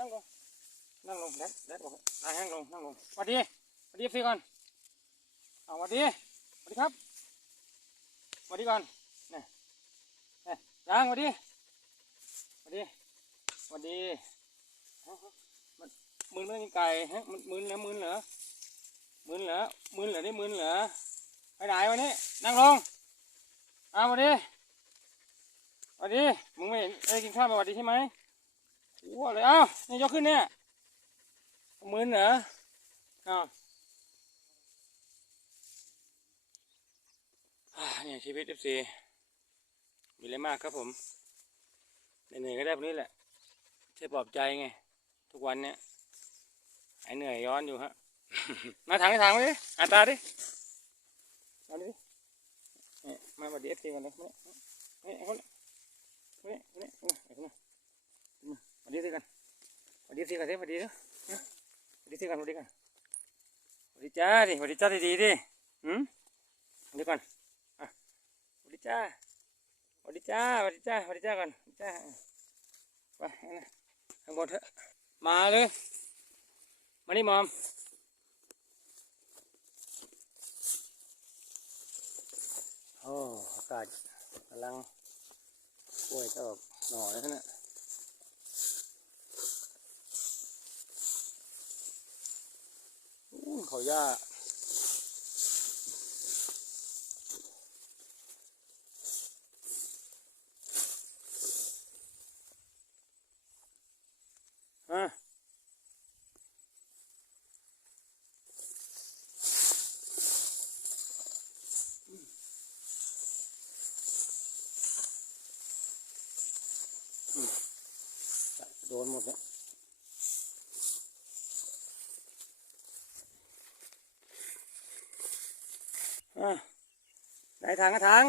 นั่งลง นั่งลงแดดแดดบอกนั่งนั่งลง นั่งลงสวัสดีสวัสดีฟีก่อนเอาสวัสดีสวัสดีครับสวัสดีก่อนเนี่ยเนี่ยยังสวัสดีสวัสดีสวัสดีมันมึนไม่ได้กินไก่ฮะมันมึนเหรอมึนเหรอมึนเหรอมึนเหรอนี่มึนเหรอไปไหนวันนี้ นั่งลงเอาสวัสดีสวัสดีมึงไม่เห็นไม่ได้กินข้าวมาสวัสดีใช่ไหม อ้วเลยเอ้านี่ยกขึ้นเนี่ยมืนเหรออ้าวเนี่ยชีวิตเอฟซีมีอะไรมากครับผมเหนื่อยก็ได้แบบนี้แหละใช่ปลอบใจไง ทุกวันเนี่ยหายเหนื่อยย้อนอยู่ฮะ มาทางไปทางไปดิอาตาดิมาดิมาบัดดีเอฟซีกันเลยมาเนี่ยมาเนี่ยมาเนี่ยมาเนี่ยมาเนี่ย สวัสดีสิกันสวัส ดีสิกันสิสวัสดีนะสวัสดีสิกันสวัสดีกันสวัสดีจ้าดิสวัสดีจ้าดีๆดิหืมสวัสดีก่อนอะสวัสดีจ้าสวัสดีจ้าสวัสดีจ้าสวัสดีจ้าก่อนจ้าไปนะข้างบนเถอะมาเลยมานี่มอมโอ้อากาศกำลังป่วยก็แบบหน่อเลยนะ เขาหญ้าฮะอืมโดนหมดแล้ว ไหนทางก็ทาง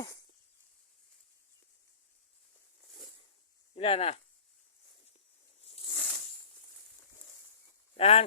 นี่แหละนะแอน